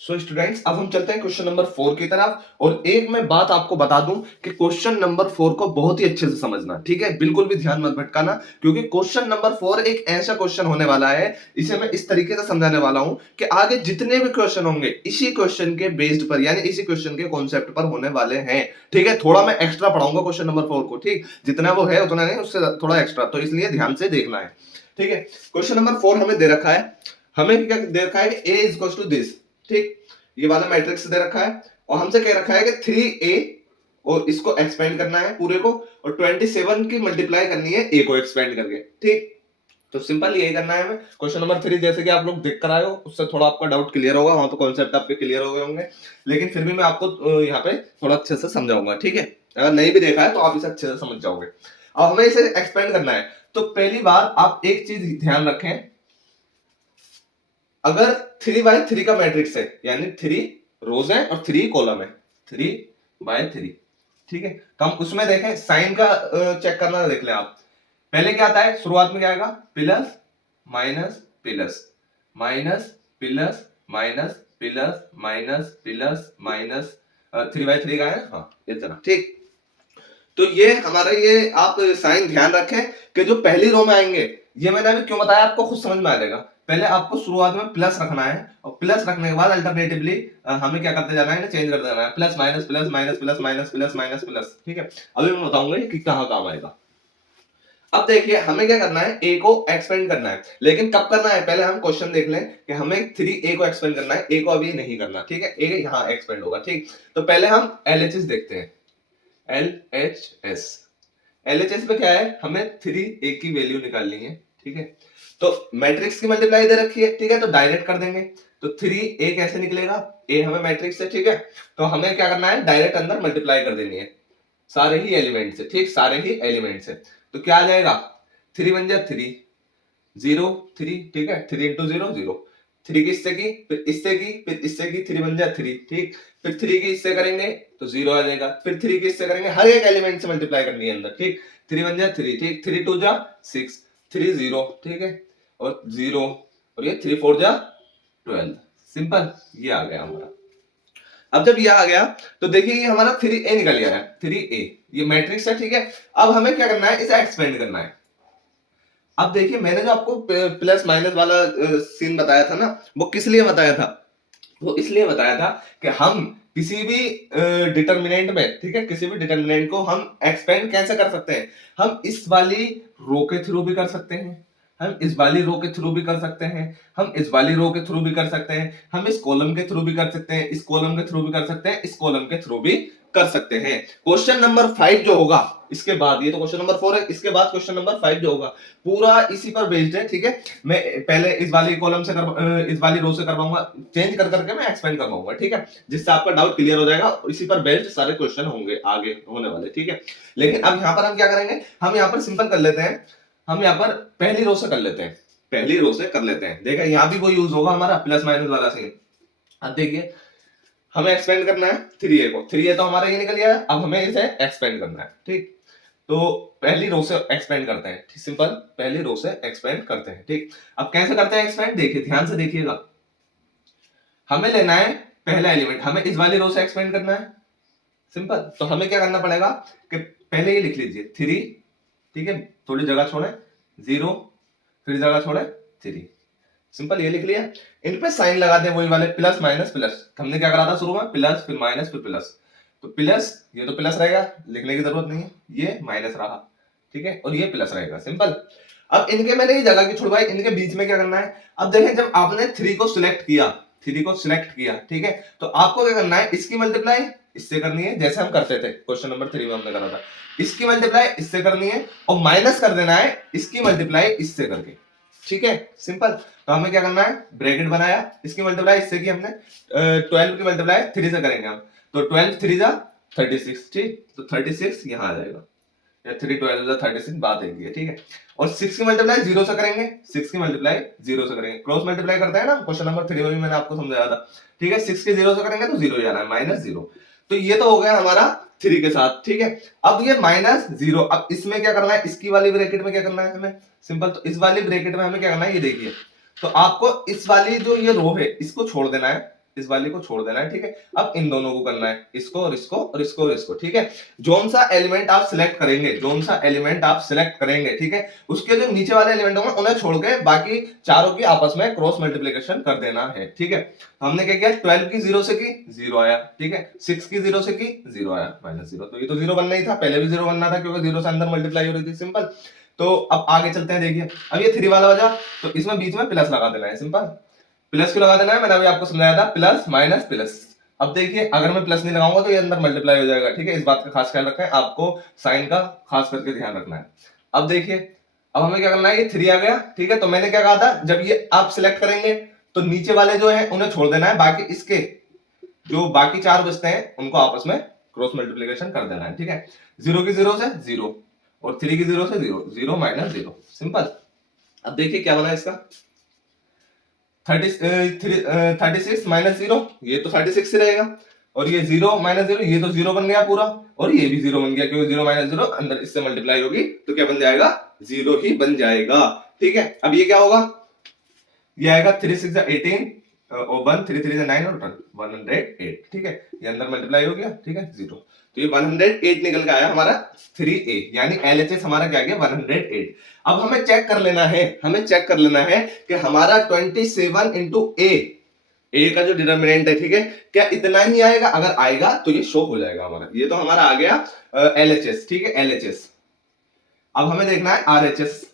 So students, अब हम चलते हैं क्वेश्चन नंबर 4 की तरफ। और एक मैं बात आपको बता दूं कि क्वेश्चन नंबर 4 को बहुत ही अच्छे से समझना, ठीक है? बिल्कुल भी ध्यान मत भटकाना, क्योंकि क्वेश्चन नंबर 4 एक ऐसा क्वेश्चन होने वाला है, इसे मैं इस तरीके से समझाने वाला हूं कि आगे जितने भी क्वेश्चन होंगे इसी क्वेश्चन के बेस्ड पर, यानी इसी क्वेश्चन के कॉन्सेप्ट पर होने वाले हैं। ठीक है, थोड़ा मैं एक्स्ट्रा पढ़ाऊंगा क्वेश्चन नंबर 4 को, ठीक? जितना वो है उतना नहीं, उससे थोड़ा एक्स्ट्रा, तो इसलिए ध्यान से देखना है। ठीक है, क्वेश्चन नंबर 4 हमें दे रखा है, हमें क्या दे रखा है? a is equal to this, ठीक? ये वाला मैट्रिक्स दे रखा है और हमसे कह रखा है कि 3a और इसको एक्सपेंड करना है पूरे को, और 27 की मल्टीप्लाई करनी है a को एक्सपेंड करके, ठीक? तो सिंपल यही करना है हमें। क्वेश्चन नंबर 3 जैसे कि आप लोग देख कर आए हो, उससे थोड़ा आपका डाउट क्लियर होगा, वहां पे कॉन्सेप्ट आपके क्लियर हो गए होंगे, लेकिन फिर भी मैं आपको यहाँ पे थोड़ा अच्छे से समझाऊंगा, ठीक है? अगर नहीं भी देखा है तो आप इसे अच्छे से समझ जाओगे। अब हमें इसे एक्सपेंड करना है, तो पहली बार आप एक चीज ध्यान रखें, अगर 3 by 3 का मैट्रिक्स है, यानी 3 रोज है और 3 कॉलम है, 3 by 3, ठीक है? तो हम उसमें देखें, साइन का चेक करना देख लें आप। पहले क्या आता है, शुरुआत में क्या आएगा? Plus minus plus minus plus minus plus minus plus minus, 3 by 3 का है, हाँ इतना, ठीक? तो ये हमारा, ये आप साइन ध्यान रखें कि जो पहली रो में आएंगे, ये मैंने अभी क्यों बताया आपको खुद समझ में आ जाएगा। पहले आपको शुरुआत में प्लस रखना है, और प्लस रखने के बाद अल्टरनेटिवली हमें क्या करते जाना है, चेंज करते जाना है, plus minus plus minus plus minus plus minus plus, ठीक है? अभी मैं बताऊंगा कि कहां काम आएगा। अब देखिए, हमें क्या करना है, ए को एक्सपेंड करना है, लेकिन कब करना है? पहले हम क्वेश्चन देख लें कि हमें 3a को एक्सपेंड करना है, ए को अभी नहीं करना, ठीक है? ए यहां एक्सपेंड होगा, ठीक? तो पहले हम एलएचएस देखते हैं, एलएचएस। एलएचएस में क्या है, हमें 3a की वैल्यू निकालनी है, ठीक है? तो मैट्रिक्स की मल्टीप्लाई दे रखी है, ठीक है? तो डायरेक्ट कर देंगे। तो 3a कैसे निकलेगा? a हमें मैट्रिक्स है, ठीक है? तो हमें क्या करना है, डायरेक्ट अंदर मल्टीप्लाई कर देनी है सारे ही एलिमेंट से, ठीक? सारे ही एलिमेंट से। तो क्या आ जाएगा? 3 1 जा 3, 0 3, ठीक है? 3 इंटू 0 0, 3 की इससे की, फिर इससे की, फिर इससे की, 3 1 जा 3, ठीक? फिर 3 की इससे करेंगे तो 0 आ जाएगा, फिर 3 की इससे करेंगे, हर एक एलिमेंट से मल्टीप्लाई करनी है अंदर, ठीक? 3 1 जा 3, ठीक? 3 2 जा 6, 3 0, ठीक है? और 0, और ये 3 4 जा 12, सिंपल, ये आ गया हमारा। अब जब ये आ गया तो देखिए ये हमारा 3a निकल गया है, 3a ये मैट्रिक्स है, ठीक है? अब हमें क्या करना है, इसे एक्सपेंड करना है। अब देखिए, मैंने जो आपको प्लस माइनस वाला सीन बताया था ना, वो किस लिए बताया था? वो इसलिए बताया था कि हम किसी भी डिटर्मिनेंट में, ठीक है, किसी भी डिटर्मिनेंट को हम एक्सपेंड कैसे कर सकते हैं? हम इस वाली रो के थ्रू भी कर सकते हैं, हम इस वाली रो के थ्रू भी कर सकते हैं, हम इस वाली रो के थ्रू भी कर सकते हैं, हम इस कॉलम के थ्रू भी कर सकते हैं, इस कॉलम के थ्रू भी कर सकते हैं, इस कॉलम के थ्रू भी कर सकते हैं। क्वेश्चन नंबर 5 जो होगा इसके बाद, ये तो क्वेश्चन नंबर 4 है, इसके बाद क्वेश्चन नंबर 5 जो होगा पूरा इसी पर बेस्ड है, ठीक है? मैं पहले इस वाली कॉलम से इस वाली रो से करवाऊंगा, चेंज कर करके मैं एक्सपेंड करवाऊंगा, ठीक है? जिससे आपका डाउट क्लियर हो जाएगा, और इसी पर बेस्ड सारे क्वेश्चन होंगे आगे होने वाले, ठीक है? लेकिन अब यहाँ पर हम क्या करेंगे, हम यहाँ पर सिंपल कर लेते हैं, हम यहाँ पर पहली रो से कर लेते हैं, पहली रो से कर लेते हैं। देखिए यहाँ भी वो यूज होगा हमारा प्लस माइनस वाला सीन। अब देखिए, हमें एक्सपेंड करना है 3a को, 3a तो हमारा ये निकल गया है, अब हमें इसे एक्सपेंड करना है, ठीक? तो पहली रो से एक्सपेंड करते हैं, ठीक? सिंपल, पहली रो से एक्सपेंड करते हैं, ठीक? अब कैसे करते हैं एक्सपेंड, देखिए ध्यान से देखिएगा। हमें लेना है पहला एलिमेंट, हमें इस वाली रो से एक्सपेंड करना है, सिंपल। तो हमें क्या करना पड़ेगा कि पहले ये लिख लीजिए 3, ठीक है? थोड़ी जगह छोड़े, 0, फिर जगह छोड़े 3, सिंपल, ये लिख लिया। इन पे साइन लगा दें वही वाले, प्लस माइनस प्लस। हमने क्या करा था शुरू में, प्लस फिर माइनस फिर प्लस, तो प्लस, ये तो प्लस रहेगा, लिखने की जरूरत नहीं है, ये माइनस रहा, ठीक है? और ये प्लस रहेगा, सिंपल। अब इनके मैंने ये जगह की छुड़वाई, इनके बीच में क्या करना है? अब देखें, जब आपने 3 को सिलेक्ट किया, 3 को सिलेक्ट किया, ठीक है? तो आपको क्या करना है, इसकी मल्टीप्लाई इससे करनी है, जैसे हम करते थे क्वेश्चन नंबर 3 में हमने करा था। इसकी मल्टीप्लाई इससे करनी है, और माइनस कर देना है इसकी मल्टीप्लाई इससे करके, ठीक है? सिंपल। तो हमें क्या करना है, ब्रैकेट बनाया, इसकी मल्टीप्लाई इससे की हमने, 12 की मल्टीप्लाई 3 से करेंगे हम, तो 12 3 जा 36, ठीक? तो 36 यहां आ जाएगा, या 3 12 जा 36, बात एक ही है, ठीक है? और 6 की मल्टीप्लाई 0 से करेंगे, 6 की मल्टीप्लाई 0 से करेंगे, क्रॉस मल्टीप्लाई करते हैं ना, क्वेश्चन नंबर 3 में भी मैंने आपको समझाया था, ठीक है? 6 के 0 से करेंगे तो 0 ही आना है, -0। तो ये तो हो गया हमारा 3 के साथ, ठीक है? अब ये -0, अब इसमें क्या करना है, इसकी वाली ब्रैकेट में क्या करना है हमें, सिंपल। तो इस वाली ब्रैकेट में हमें क्या करना है, ये देखिए, तो आपको इस वाली जो ये रो है इसको छोड़ देना है, इस वाले को छोड़ देना है, ठीक है। अब इन दोनों को करना है, इसको और इसको और इसको और इसको, ठीक है। जोन सा एलिमेंट आप सिलेक्ट करेंगे, जोन सा एलिमेंट आप सिलेक्ट करेंगे, ठीक है, उसके जो नीचे वाले एलिमेंट होंगे उन्हें छोड़ के बाकी चारों की आपस में क्रॉस मल्टीप्लिकेशन कर देना है, ठीक है। हमने क्या किया, 12 की 0 से की 0 आया, ठीक है, 6 की 0 से की 0 आया, -0। तो ये तो 0 बनना ही था, पहले भी 0 बनना था क्योंकि 0 से अंदर मल्टीप्लाई हो रही थी, सिंपल। तो अब आगे चलते हैं, देखिए अब ये 3 वाला बजा, तो इसमें बीच में प्लस लगा देना है, सिंपल। प्लस क्यों लगा देना है, मैंने अभी आपको समझाया था, प्लस माइनस प्लस। अब देखिए अगर मैं प्लस नहीं लगाऊंगा तो ये अंदर मल्टीप्लाई हो जाएगा, ठीक है, इस बात का खास ख्याल रखें, आपको साइन का खास करके ध्यान रखना है। अब देखिए अब हमें क्या करना है, ये 3 आ गया, ठीक है। तो मैंने क्या कहा था, जब ये आप सिलेक्ट करेंगे तो नीचे वाले जो है उन्हें छोड़ देना है, बाकी इसके जो बाकी 4 बचते हैं उनको आपस में क्रॉस मल्टीप्लिकेशन कर देना है, ठीक है। 0 की 0 से 0 और 3 की 0 से 0, 0 माइनस 0, सिंपल। अब देखिए क्या बना इसका, 36 माइनस 0, ये तो 36 ही रहेगा, और ये 0 माइनस 0, ये तो 0 बन गया पूरा, और ये भी 0 बन गया क्योंकि 0 माइनस 0 अंदर इससे मल्टीप्लाई होगी तो क्या बन जाएगा, 0 ही बन जाएगा, ठीक है। अब ये क्या होगा, ये आएगा 3 6 18 और 1 3 3 9 और 108, ठीक है, ये अंदर मल्टीप्लाई हो गया, ठीक है, 0। तो ये 108 निकल के आया हमारा 3a, यानी LHS हमारा क्या गया 108। अब हमें चेक कर लेना है, हमें चेक कर लेना है कि हमारा 27 इंटू ए का जो डिटर्मिनेंट है, ठीक है, क्या इतना ही आएगा, अगर आएगा तो ये शो हो जाएगा हमारा, ये तो हमारा आ गया LHS, ठीक है, LHS। अब हमें देखना है RHS।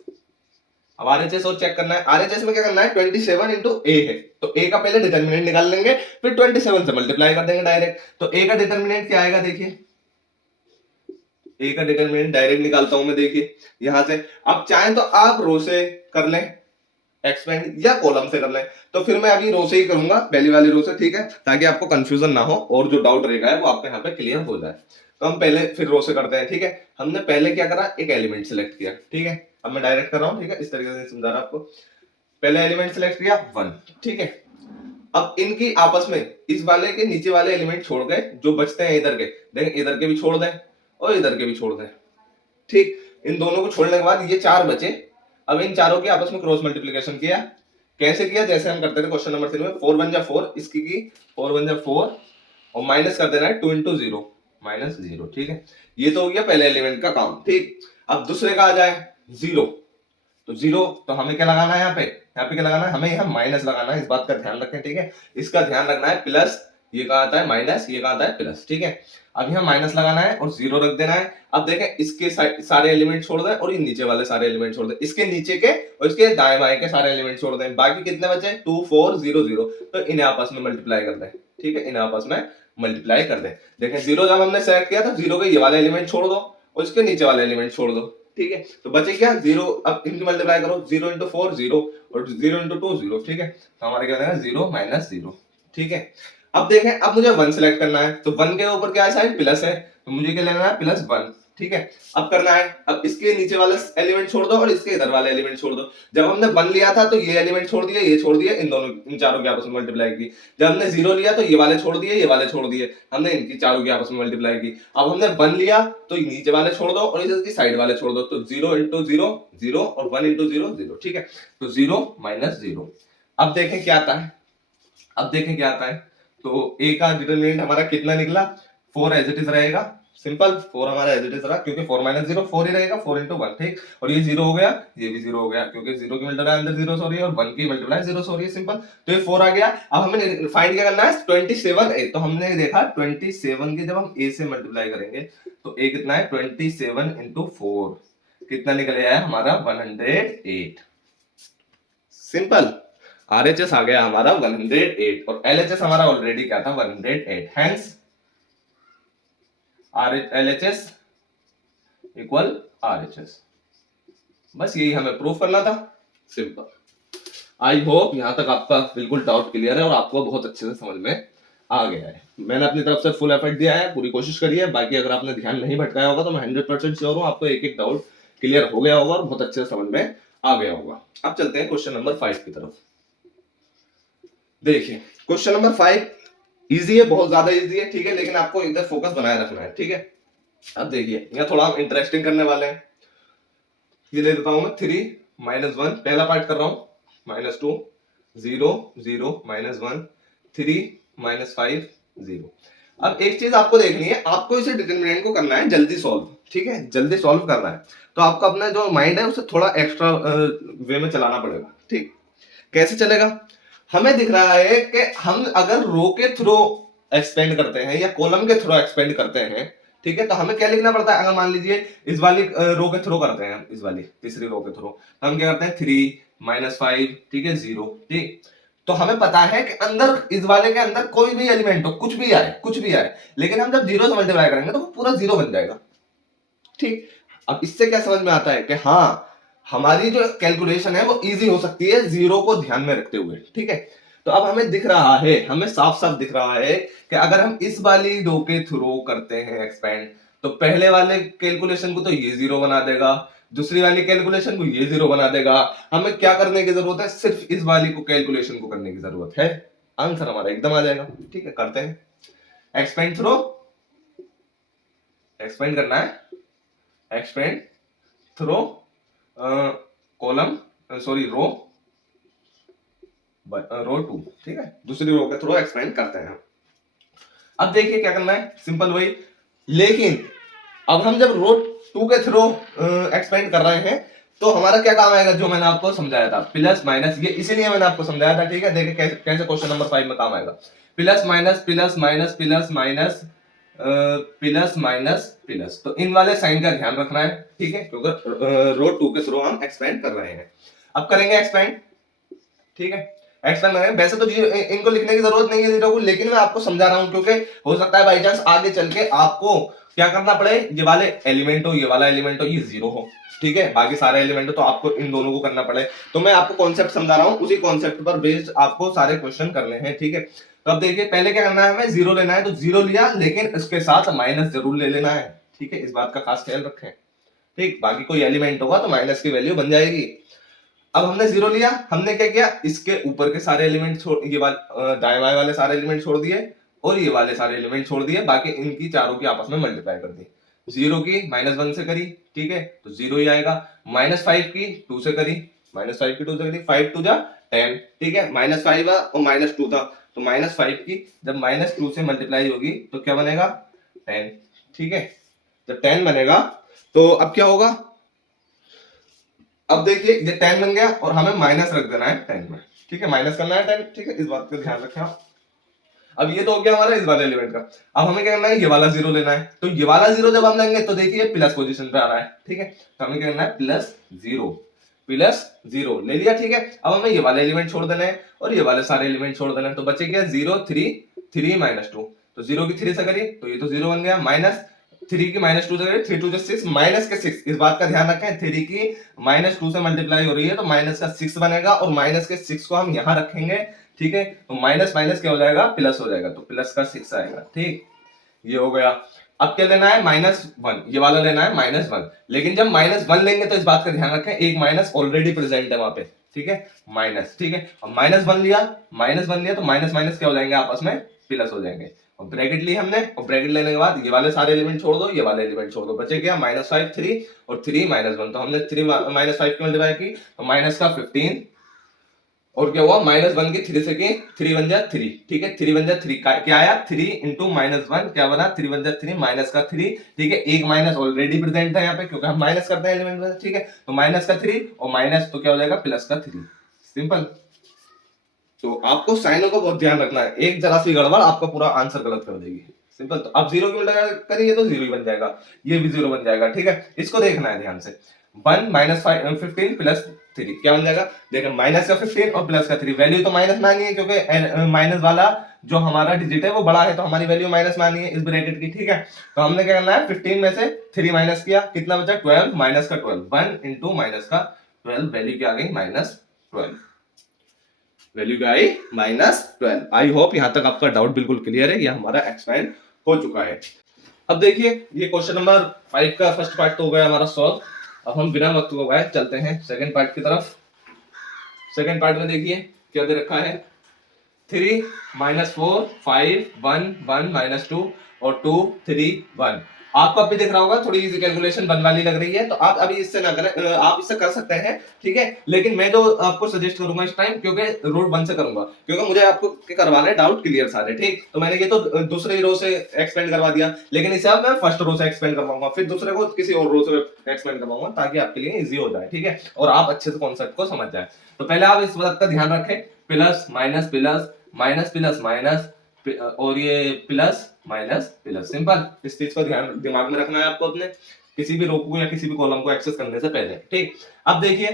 अब RHS और चेक करना है, RHS में क्या करना है, 27 इंटू ए है, तो ए का पहले डिटर्मिनेंट निकाल लेंगे, फिर 27 से मल्टीप्लाई कर देंगे डायरेक्ट। तो ए का डिटर्मिनेंट क्या आएगा, देखिए ए का डिटर्मिनेंट डायरेक्ट निकालता हूं मैं, देखिए यहां से। अब चाहे तो आप रो से कर लें एक्सपेंड, या कॉलम से कर लें, तो फिर मैं अभी रो से ही करूंगा, पहली वाली रो से, ठीक है, ताकि आपको कंफ्यूजन ना हो और जो डाउट रहेगा वो आपके यहाँ पे क्लियर हो जाए। तो हम पहले फिर रो से करते हैं, ठीक है। हमने पहले क्या करा, एक एलिमेंट सिलेक्ट किया, ठीक है, अब मैं डायरेक्ट कर रहा हूं, ठीक है, इस तरीके से समझा रहा आपको। पहले एलिमेंट सिलेक्ट किया 1, ठीक है। अब इनकी आपस में इस वाले के नीचे वाले एलिमेंट छोड़ गए, जो बचते हैं इधर के, देखें इधर के भी छोड़ दें और इधर के भी छोड़ दें, ठीक। इन दोनों को छोड़ने के बाद ये 4 बचे, अब इन चारों के आपस में क्रॉस मल्टीप्लिकेशन किया। कैसे किया, जैसे हम करते थे क्वेश्चन नंबर 3 में, 4 1 जा 4, इसकी की 4 1 जा 4 और माइनस कर देना है 2 इंटू 0 माइनस 0, ठीक है। ये तो हो गया पहले एलिमेंट का काम, ठीक। अब दूसरे का आ जाए 0, तो 0 तो हमें क्या लगाना है, यहाँ पे क्या लगाना है, हमें यहाँ माइनस लगाना है, इस बात का ध्यान रखें, ठीक है। इसका ध्यान रखना है, प्लस ये कहा आता है माइनस, ये कहा आता है प्लस, ठीक है। अब यहाँ माइनस लगाना है और 0 रख देना है। अब देखें इसके सारे एलिमेंट छोड़ दें और ये नीचे वाले सारे एलिमेंट छोड़ दें, इसके नीचे के और इसके दाएं बाएं के सारे एलिमेंट छोड़ दें, बाकी कितने बचे 2 4 0 0, तो इन्हें आपस में मल्टीप्लाई कर दें, ठीक है, इन्हें आपस में मल्टीप्लाई कर दें। देखें 0 जब हमने सेलेक्ट किया तो 0 के ये वाले एलिमेंट छोड़ दो और इसके नीचे वाले एलिमेंट छोड़ दो, ठीक है। तो बचे क्या 0, अब इनकी मल्टीप्लाई करो, 0 इंटू 4 0 और 0 इंटू 2 0, ठीक है। तो हमारे क्या बनेगा 0 माइनस 0, ठीक है। अब देखें, अब मुझे 1 सिलेक्ट करना है, तो 1 के ऊपर क्या है साइन, प्लस है, तो मुझे क्या लेना है +1, ठीक है। अब करना है, अब इसके नीचे वाला एलिमेंट छोड़ दो और इसके इधर वाले एलिमेंट छोड़ दो। जब हमने 1 लिया था तो ये एलिमेंट छोड़ दिए, ये छोड़ दिए, इन दोनों इन चारों की आपस में मल्टीप्लाई की। जब हमने 0 लिया तो ये वाले छोड़ दिए, ये वाले छोड़ दिए, हमने इनकी चारों की आपस में मल्टीप्लाई की। अब हमने 1 लिया तो नीचे वाले छोड़ दो और इसकी साइड वाले छोड़ दो, तो 0 इंटू 0 0 और 1 इंटू 0 0, ठीक है। तो 0 माइनस 0। अब देखें क्या आता है, अब देखें क्या आता है, तो ए का डिटरमिनेंट हमारा कितना निकला, 4 एज इट इज रहेगा, सिंपल 4 हमारा एज इट इज रहा, क्योंकि 4 माइनस 0 4 ही रहेगा, 4 इंटू 1, ठीक। और ये 0 हो गया, ये भी 0 हो गया, क्योंकि 0 की मल्टीप्लाई अंदर 0 हो रही है और 1 की मल्टीप्लाई 0 हो रही है, सिंपल। तो ये 4 आ गया। अब हमें फाइंड क्या करना है 27 ए, तो हमने देखा 27 के जब हम ए से मल्टीप्लाई करेंगे तो ए कितना है 27 इंटू 4, कितना निकल आया हमारा 108, सिंपल। RHS आ गया हमारा 108 और LHS हमारा ऑलरेडी क्या था 108, हेंस LHS इक्वल RHS। बस यही हमें प्रूफ करना था, सिंपल। आई होप यहां तक आपका बिल्कुल डाउट क्लियर है और आपको बहुत अच्छे से समझ में आ गया है। मैंने अपनी तरफ से फुल एफर्ट दिया है, पूरी कोशिश करी है, बाकी अगर आपने ध्यान नहीं भटकाया होगा तो मैं 100% श्योर हूं आपको एक एक डाउट क्लियर हो गया होगा और बहुत अच्छे से समझ में आ गया होगा। अब चलते हैं क्वेश्चन नंबर 5 की तरफ। देखिए क्वेश्चन नंबर 5 इजी है, बहुत ज्यादा इजी है, ठीक है, लेकिन आपको इधर फोकस बनाए रखना है, ठीक है। अब देखिए यहाँ थोड़ा हम इंटरेस्टिंग करने वाले हैं। ये ले देता हूं मैं 3 -1, पहला पार्ट कर रहा हूं, -2 0 0 -1 3 -5 0। अब एक चीज आपको देखनी है, आपको इसे डिटरमिनेंट को करना है जल्दी सॉल्व, ठीक है, जल्दी सॉल्व करना है। तो आपको अपना जो माइंड है उसे थोड़ा एक्स्ट्रा वे में चलाना पड़ेगा, ठीक। कैसे चलेगा? हमें दिख रहा है कि हम अगर रो के थ्रू एक्सपेंड करते हैं या कॉलम के थ्रू एक्सपेंड करते हैं, ठीक है, तो हमें क्या लिखना पड़ता है? अगर मान लीजिए इस वाली रो के थ्रू करते हैं, इस वाली तीसरी रो के थ्रू, तो हम क्या करते हैं 3 -5, ठीक है, 0, ठीक। तो हमें पता है कि अंदर इस वाले के अंदर कोई भी एलिमेंट हो, कुछ भी आए, कुछ भी आए, लेकिन हम जब 0 से मल्टीप्लाई करेंगे तो वो पूरा 0 बन जाएगा, ठीक। अब इससे क्या समझ में आता है कि हाँ, हमारी जो कैलकुलेशन है वो इजी हो सकती है 0 को ध्यान में रखते हुए, ठीक है। तो अब हमें दिख रहा है, हमें साफ साफ दिख रहा है कि अगर हम इस वाली रो के थ्रू करते हैं एक्सपेंड, तो पहले वाले कैलकुलेशन को तो ये 0 बना देगा, दूसरी वाली कैलकुलेशन को ये 0 बना देगा। हमें क्या करने की जरूरत है? सिर्फ इस वाली को कैलकुलेशन को करने की जरूरत है, आंसर हमारा एकदम आ जाएगा, ठीक है। करते हैं एक्सपेंड थ्रू, एक्सपेंड करना है, एक्सपेंड थ्रू कॉलम, सॉरी रो 2, ठीक है, दूसरी रो के थ्रू एक्सपेंड करते हैं। अब देखिए क्या करना है, सिंपल वही, लेकिन अब हम जब रो 2 के थ्रू एक्सपेंड कर रहे हैं तो हमारा क्या काम आएगा? जो मैंने आपको समझाया था, प्लस माइनस, ये इसीलिए मैंने आपको समझाया था, ठीक है। देखिए कैसे कैसे क्वेश्चन नंबर 5 में काम आएगा। Plus minus plus minus plus minus plus minus plus, तो इन वाले साइन का ध्यान रखना है, ठीक है, क्योंकि रो 2 के थ्रू हम एक्सपेंड कर रहे हैं। अब करेंगे एक्सपेंड, ठीक है, एक्सपेंड करेंगे। वैसे तो इनको लिखने की जरूरत नहीं है जीरो को, लेकिन मैं आपको समझा रहा हूं क्योंकि हो सकता है बाई चांस आगे चल के आपको क्या करना पड़े, ये वाले एलिमेंट हो, ये वाला एलिमेंट हो, ये 0 हो, ठीक है, बाकी सारे एलिमेंट हो, तो आपको इन दोनों को करना पड़े। तो मैं आपको कॉन्सेप्ट समझा रहा हूं, उसी कॉन्सेप्ट पर बेस्ड आपको सारे क्वेश्चन करने हैं, ठीक है। तो अब देखिए पहले क्या करना है, हमें 0 लेना है, तो 0 लिया, लेकिन उसके साथ माइनस जरूर ले लेना है, ठीक है, इस बात का खास ख्याल रखें, ठीक। बाकी कोई एलिमेंट होगा तो माइनस की वैल्यू बन जाएगी। अब हमने 0 लिया, हमने क्या किया, इसके ऊपर के सारे एलिमेंट छोड़, ये वाले दाएं बाएं वाले सारे एलिमेंट छोड़ दिए और ये वाले सारे एलिमेंट छोड़ दिए, बाकी इनकी चारों की आपस में मल्टीप्लाई कर दी। 0 की -1 से करी, ठीक है, तो 0 ही आएगा। -5 की 2 से करी, -5 की 2 से करी, 5 2 जा 10, ठीक है, -5 और -2 था, तो -5 की जब -2 से मल्टीप्लाई होगी तो क्या बनेगा? 10, ठीक है। जब 10 बनेगा तो अब क्या होगा? अब देखिए ये 10 बन गया और हमें माइनस रख देना है 10 में, ठीक है, माइनस करना है 10, ठीक है, इस बात का ध्यान रखें आप। अब ये तो हो गया हमारा इस वाले एलिमेंट का। अब हमें क्या करना है, ये वाला 0 लेना है, तो ये वाला 0 जब हम लेंगे तो देखिए प्लस पोजीशन पे आ रहा है, ठीक है, तो हमें क्या करना है, +0, +0 ले लिया, ठीक है। अब हमें ये वाले एलिमेंट छोड़ देना है और ये वाले सारे एलिमेंट छोड़ देना है, तो बचे क्या, 0 3 3 -2, तो 0 की 3 से करी तो ये तो 0 बन गया, माइनस 3 की -2 से करी, 3 2 6, माइनस के 6, इस बात का ध्यान रखें, 3 की -2 से मल्टीप्लाई हो रही है तो माइनस का 6 बनेगा और माइनस के 6 को हम यहां रखेंगे, ठीक है, तो माइनस माइनस क्या हो जाएगा, प्लस हो जाएगा, तो प्लस का 6 आएगा, ठीक, ये हो गया। अब क्या लेना है, -1, ये वाला लेना है -1, लेकिन जब -1 लेंगे तो इस बात का ध्यान रखें, एक माइनस ऑलरेडी प्रेजेंट है वहां पे, ठीक है, माइनस, ठीक है, अब -1 लिया, तो माइनस माइनस क्या हो जाएंगे, आपस में प्लस हो जाएंगे, और ब्रैकेट ली हमने, और ब्रैकेट लेने के बाद ये वाले सारे एलिमेंट छोड़ दो, ये वाले एलिमेंट छोड़ दो, बचे क्या, -5 3 और 3 -1, तो हमने 3 -5 की मल्टीप्लाई की तो माइनस का 15, और क्या हुआ, -1 की 3 से की 3 बन जा 3, ठीक है, 3 बन जा 3, क्या आया, 3 इंटू -1 क्या बना, 3 बन जा 3, माइनस का 3, ठीक है, एक माइनस ऑलरेडी प्रेजेंट है यहाँ पे क्योंकि हम माइनस करते हैं एलिमेंट में, ठीक है, तो माइनस का 3 और माइनस तो क्या हो जाएगा, प्लस का 3, सिंपल। तो आपको साइनों का बहुत ध्यान रखना है, एक जरा सी गड़बड़ आपका पूरा आंसर गलत कर देगी, सिंपल। तो अब 0 की मल्टीप्लाई करिए तो 0 ही बन जाएगा, ये भी 0 बन जाएगा, ठीक है, इसको देखना है ध्यान से। 1 -15 प्लस 3 क्या बन जाएगा, देखिए माइनस का 15 और प्लस का 3, वैल्यू तो माइनस में आनी है क्योंकि माइनस वाला जो हमारा डिजिट है वो बड़ा है, तो हमारी वैल्यू माइनस में आनी है इस ब्रैकेट की, ठीक है। तो हमने क्या करना है, 15 में से 3 माइनस किया, कितना बचा, 12, माइनस का 12, 1 इंटू माइनस का 12, वैल्यू क्या आ गई, -12, वैल्यू क्या आई, -12। आई होप यहां तक आपका डाउट बिल्कुल क्लियर है, यह हमारा एक्सपेंड हो चुका है। अब देखिए ये क्वेश्चन नंबर 5 का फर्स्ट पार्ट तो हो गया हमारा सॉल्व। अब हम बिना वक्त गवाए चलते हैं सेकंड पार्ट की तरफ। सेकंड पार्ट में देखिए क्या दे रखा है, 3 -4 5 1 1 -2 और 2 3 1। आपको अभी दिख रहा होगा थोड़ी इजी कैलकुलेशन बनवानी लग रही है, तो आप अभी इससे ना करें, आप इससे कर सकते हैं, ठीक है। लेकिन मैं जो आपको सजेस्ट करूंगा इस टाइम, क्योंकि रूट 1 से करूंगा, क्योंकि मुझे आपको क्या करवाना है, डाउट क्लियर सारे, ठीक। तो मैंने ये तो दूसरी रो से एक्सपेंड करवा दिया, लेकिन इसे अब मैं फर्स्ट रो से एक्सपेंड करवाऊंगा, फिर दूसरे को किसी और रो से एक्सपेंड करवाऊंगा, ताकि आपके लिए इजी हो जाए, ठीक है, और आप अच्छे से कॉन्सेप्ट को समझ जाए। तो पहले आप इस बात का ध्यान रखें, plus minus plus, minus plus minus, और ये प्लस माइनस प्लस, सिंपल। इस चीज को ध्यान दिमाग में रखना है आपको अपने किसी भी रो को या किसी भी कॉलम को एक्सेस करने से पहले, ठीक। अब देखिए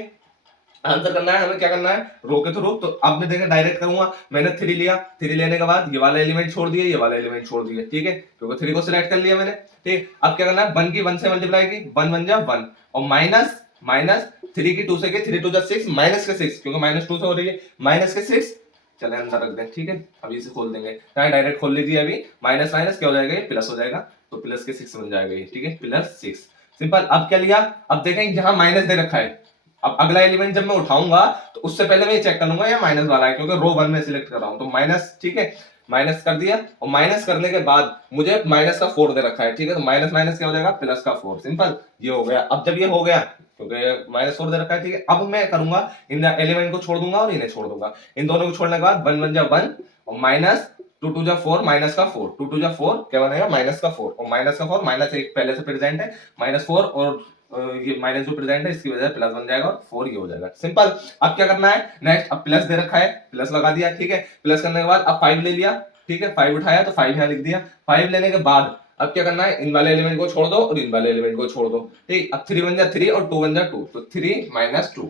आंसर करना है हमें, क्या करना है, रो के थ्रू। तो अब मैं देखिए डायरेक्ट करूंगा, मैंने 3 लिया, 3 लेने के बाद ये वाला एलिमेंट छोड़ दिया, ये वाला एलिमेंट छोड़ दिया, ठीक है, क्योंकि 3 को सिलेक्ट कर लिया मैंने, ठीक। अब क्या करना है, 1 की 1 से मल्टीप्लाई की, 1 1 जा 1, और माइनस माइनस 3 की 2 से की, 3 2 जा 6, माइनस के 6, क्योंकि माइनस 2 से हो रही है, माइनस के 6, चले अंदर रख दें, ठीक है। अभी इसे खोल देंगे, डायरेक्ट खोल लीजिए, अभी माइनस माइनस क्या हो जाएगा, ये प्लस हो जाएगा, तो प्लस के 6 बन जाएगा ये, ठीक है, प्लस 6, सिंपल। अब क्या लिया, अब देखें यहाँ माइनस दे रखा है, अब अगला एलिमेंट जब मैं उठाऊंगा तो उससे पहले मैं ये चेक कर लूंगा ये माइनस वाला है, क्योंकि रो 1 में सिलेक्ट कर रहा हूं, तो माइनस, ठीक है, माइनस कर दिया, और माइनस करने के बाद मुझे माइनस का 4 दे रखा है, ठीक है, तो माइनस माइनस क्या हो जाएगा, प्लस का 4, सिंपल, ये हो गया। अब जब ये हो गया, क्योंकि माइनस 4 दे रखा है, ठीक है, अब मैं करूंगा इन एलिमेंट को छोड़ दूंगा और इन्हें छोड़ दूंगा, इन दोनों को छोड़ने के बाद 1 1 जा 1, और माइनस 2 2 जा 4, माइनस का 4, 2 2 जा 4 क्या बनेगा, माइनस का 4, और माइनस का 4, माइनस एक पहले से प्रेजेंट है, माइनस 4, और ये माइनस जो प्रेजेंट है इसकी वजह से प्लस बन जाएगा, और 4 ये हो जाएगा, सिंपल। अब क्या करना है नेक्स्ट, अब प्लस दे रखा है, प्लस लगा दिया, ठीक है, प्लस करने के बाद अब 5 ले लिया, ठीक है, 5 उठाया तो 5 यहाँ लिख दिया, 5 लेने के बाद अब क्या करना है, इन वाले एलिमेंट को छोड़ दो और इन वाले एलिमेंट को छोड़ दो, ठीक। अब 3 बन जा 3 और 2 बन जा 2, तो 3 माइनस 2,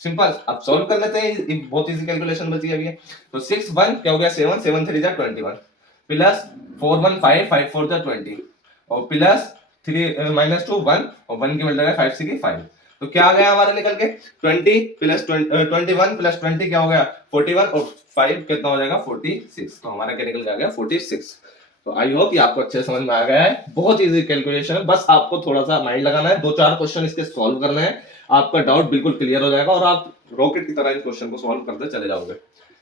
सिंपल। अब सॉल्व कर लेते हैं, बहुत इजी कैलकुलेशन बची अभी है। तो 6 1 क्या हो गया, 7 7 3 जा 21, प्लस 4 1 5 5 4 जा 20, और प्लस 3 माइनस 2 1, और 1 की मल्टीप्लाई 5 से की 5, तो क्या आ गया हमारा निकल के 20 प्लस 21 प्लस 20 क्या हो गया 41, और 5 कितना हो जाएगा 46, तो हमारा क्या निकल के आ गया 46। तो आई होप ये आपको अच्छे समझ में आ गया है, बहुत इजी कैलकुलेशन है, बस आपको थोड़ा सा माइंड लगाना है, 2 4 क्वेश्चन इसके सॉल्व करने हैं, आपका डाउट बिल्कुल क्लियर हो जाएगा और आप रॉकेट की तरह इन क्वेश्चन को सॉल्व करते चले जाओगे।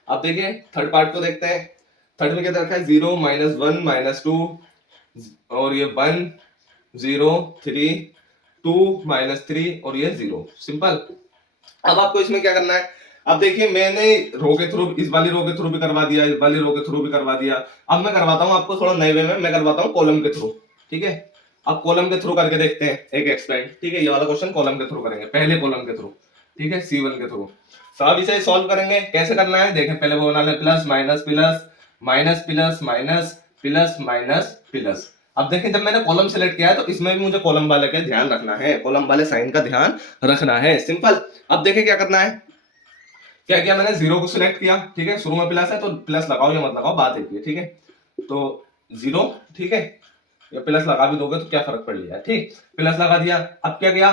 अब देखिए थर्ड पार्ट को देखते हैं। थर्ड में क्या रखा है, 0 -1 -2, और ये 1 0 3 2 -3, और ये 0, सिंपल। अब आपको इसमें क्या करना है, अब देखिए मैंने रो के थ्रू, इस वाली रो के थ्रू भी करवा दिया, इस वाली रो के थ्रू भी करवा दिया, अब मैं करवाता हूँ आपको थोड़ा नए वे में, मैं करवाता हूँ कॉलम के थ्रू, ठीक है। अब कॉलम के थ्रू करके देखते हैं एक एक्सपेरिमेंट, ठीक है, ये वाला क्वेश्चन कॉलम के थ्रू करेंगे, पहले कॉलम के थ्रू, ठीक है, C1 के थ्रू। तो अब इसे सॉल्व करेंगे, कैसे करना है देखें, पहले वो बनाना है plus minus plus, minus plus minus, plus minus plus. अब देखिए जब मैंने कॉलम सेलेक्ट किया है तो इसमें भी मुझे कॉलम वाले का ध्यान रखना है, कॉलम वाले साइन का ध्यान रखना है, सिंपल। अब देखिए क्या करना है, क्या किया मैंने, 0 को सिलेक्ट किया, ठीक है, शुरू में प्लस है तो प्लस लगाओ या मत लगाओ बात एक ही है, ठीक है। तो 0, ठीक है, या प्लस लगा भी दोगे तो क्या फर्क पड़ लिया, ठीक, प्लस लगा दिया। अब क्या किया,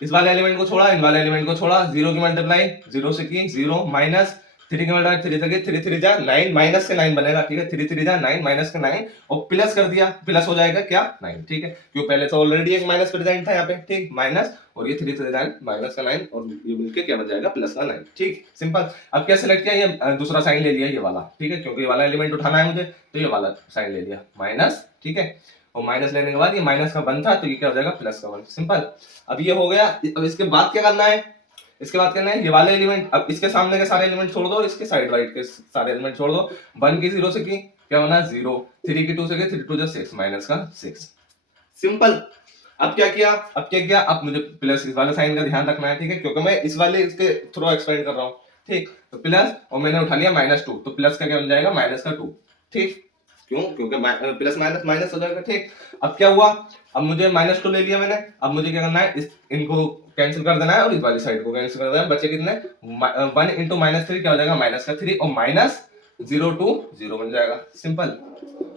इस वाले एलिमेंट को छोड़ा, इन वाले एलिमेंट को छोड़ा, 0 की मल्टीप्लाई 0 से की 0, माइनस 3 की मल्टीप्लाई 3 से की 3 3 जा 9, माइनस के 9 बनेगा, ठीक है, 3 3 जा 9, माइनस के 9, और प्लस कर दिया, प्लस हो जाएगा क्या 9, ठीक है, क्यों पहले तो ऑलरेडी एक माइनस प्रेजेंट था यहाँ पे, ठीक, माइनस, और ये 3 3 जा माइनस का 9, और ये मिलके क्या बन जाएगा प्लस का 9, ठीक, सिंपल। अब क्या सिलेक्ट किया, ये दूसरा साइन ले लिया ये वाला, ठीक है, क्योंकि ये वाला एलिमेंट उठाना है मुझे, तो ये वाला साइन ले लिया माइनस, ठीक है, और माइनस लेने के बाद ये माइनस का 1 था तो ये क्या हो जाएगा प्लस का 1, सिंपल। अब ये हो गया, अब इसके बाद क्या करना है, इसके बाद करना है ये वाले एलिमेंट, अब इसके सामने के सारे एलिमेंट छोड़ दो, इसके साइड राइट के सारे एलिमेंट छोड़ दो, 1 की 0 से की क्या बना 0, 3 की 2 से की 3 2 जा 6, माइनस का 6, सिंपल। अब क्या किया, अब मुझे प्लस इस वाले साइन का ध्यान रखना है, ठीक है, क्योंकि मैं इस वाले इसके थ्रू एक्सपेंड कर रहा हूँ, ठीक, तो प्लस, और मैंने उठा लिया -2, तो प्लस का क्या बन जाएगा माइनस का 2, ठीक, क्यों, क्योंकि प्लस माइनस माइनस हो जाएगा, ठीक। अब क्या हुआ, अब मुझे -2 ले लिया मैंने, अब मुझे क्या करना है, इनको कैंसिल कर देना है और इस वाली साइड को कैंसिल कर देना है, बचे कितने 1 × -3 क्या हो जाएगा माइनस का 3, और माइनस 0 2 0 बन जाएगा, सिंपल,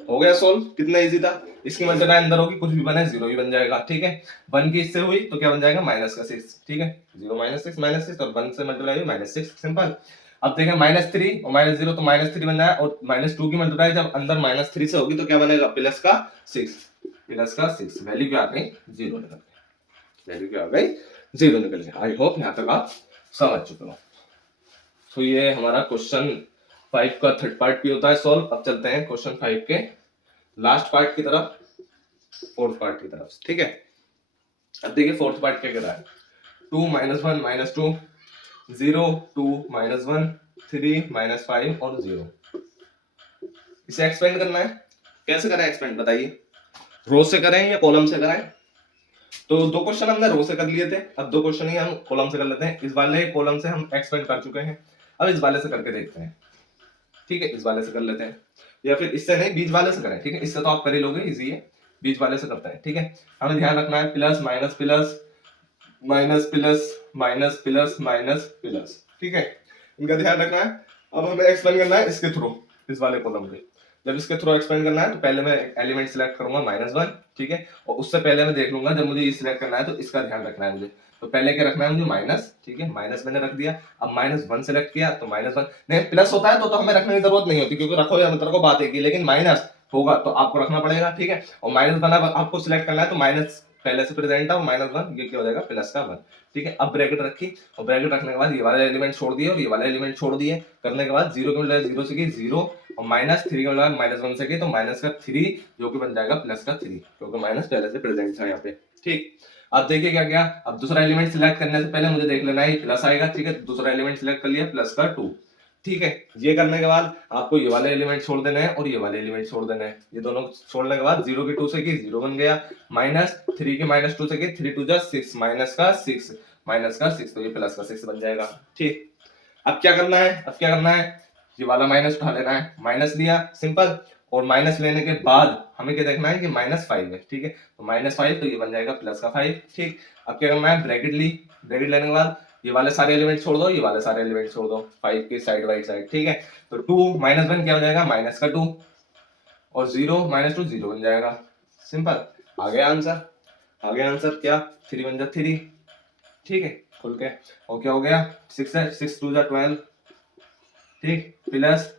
हो गया सोल्व, कितना इजी था। इसकी मल्टीप्लाई अंदर होगी, कुछ भी बने 0 ही बन जाएगा, ठीक है, 1 की इससे हुई तो क्या बन जाएगा माइनस का 6, ठीक है, 0 -6 और 1 से मल्टीप्लाई हुई -6, सिंपल। अब देखें -3 और -0 तो -3 बन जाएगा, और -2 की मल्टीप्लाई जब अंदर -3 से होगी तो क्या बनेगा प्लस का 6, वैल्यू क्या आ गई 0 निकल गई, वैल्यू क्या आ गई 0 निकल गई। आई होप यहाँ तक आप समझ चुके हो। तो ये हमारा क्वेश्चन 5 का थर्ड पार्ट भी होता है सॉल्व। अब चलते हैं क्वेश्चन 5 के लास्ट पार्ट की तरफ। फोर्थ पार्ट की तरफ से, ठीक है। अब देखिए फोर्थ पार्ट क्या कर रहा है, 2 -1 -2 0 2 -1 3 -5 और 0। इसे एक्सपेंड करना है, कैसे करें एक्सपेंड बताइए, रो से करें या कॉलम से करें? तो दो क्वेश्चन हमने रो से कर लिए थे, अब दो क्वेश्चन ही हम कॉलम से कर लेते हैं। इस वाले कॉलम से हम एक्सपेंड कर चुके हैं, अब इस वाले से करके देखते हैं, ठीक है। इस वाले से कर लेते हैं, या फिर इससे नहीं, बीच वाले से करें, ठीक है। इससे तो आप कर ही लोगे, इजी है। बीच वाले से करते हैं, ठीक है। हमें ध्यान रखना है plus minus plus minus plus minus plus minus plus, ठीक है, इनका ध्यान रखना है। अब हमें एक्सपेंड करना है इसके थ्रू, इस वाले कॉलम पे। जब इसके थ्रू एक्सपेंड करना है तो पहले मैं एलिमेंट सिलेक्ट करूंगा -1, ठीक है। और उससे पहले मैं देख लूंगा, जब मुझे ये सिलेक्ट करना है तो इसका ध्यान रखना है मुझे। तो पहले क्या रखना है मुझे, माइनस, ठीक है, माइनस मैंने रख दिया। अब -1 सेलेक्ट किया तो -1 नहीं, प्लस होता है तो हमें रखने की जरूरत नहीं होती, क्योंकि रखो या मत रखो बात एक ही, लेकिन माइनस होगा तो आपको रखना पड़ेगा, ठीक है। और -1 आपको सिलेक्ट करना है तो माइनस पहले से प्रेजेंट है, -1 ये क्या हो जाएगा, प्लस का 1, ठीक है। अब ब्रैकेट रखी, और ब्रैकेट रखने के बाद ये वाले एलिमेंट छोड़ दिए और ये वाले एलिमेंट छोड़ दिए, करने के बाद 0 के बजाय 0 से की 0 और -3 के बजाय -1 से की तो माइनस का 3, जो कि बन जाएगा प्लस का 3, क्योंकि माइनस पहले से प्रेजेंट था यहाँ पे, ठीक। अब देखिए क्या क्या, अब दूसरा एलिमेंट सिलेक्ट करने से पहले मुझे देख लेना है प्लस आएगा, ठीक है। दूसरा एलिमेंट सिलेक्ट कर लिया, प्लस का 2, ठीक है। ये करने के बाद आपको ये वाले एलिमेंट छोड़ देने हैं और ये वाले एलिमेंट छोड़ देने हैं। ये दोनों छोड़ने के बाद 0 की 2 से की 0 बन गया, -3 की -2 से की 3 2 जा 6, माइनस का 6, तो ये प्लस का 6 बन जाएगा, ठीक। अब क्या करना है, अब क्या करना है, ये वाला माइनस उठा लेना है, माइनस लिया सिंपल। और माइनस लेने के बाद हमें क्या देखना है कि -5 है, ठीक है। तो -5 तो ये बन जाएगा प्लस का 5, ठीक। अब क्या करना है, ब्रैकेट ली, ब्रैकेट लेने के बाद ये वाले सारे एलिमेंट छोड़ दो, ये वाले सारे एलिमेंट छोड़ दो, 5 के साइड बाई साइड, ठीक है। तो 2 -1 क्या हो जाएगा, माइनस का 2, और 0 -2 0 बन जाएगा, सिंपल। आ गया आंसर, आ गया आंसर, क्या 3 बन जा 3, ठीक है। खुल के और क्या हो गया, 6 है, 6 2 जा 12, ठीक, प्लस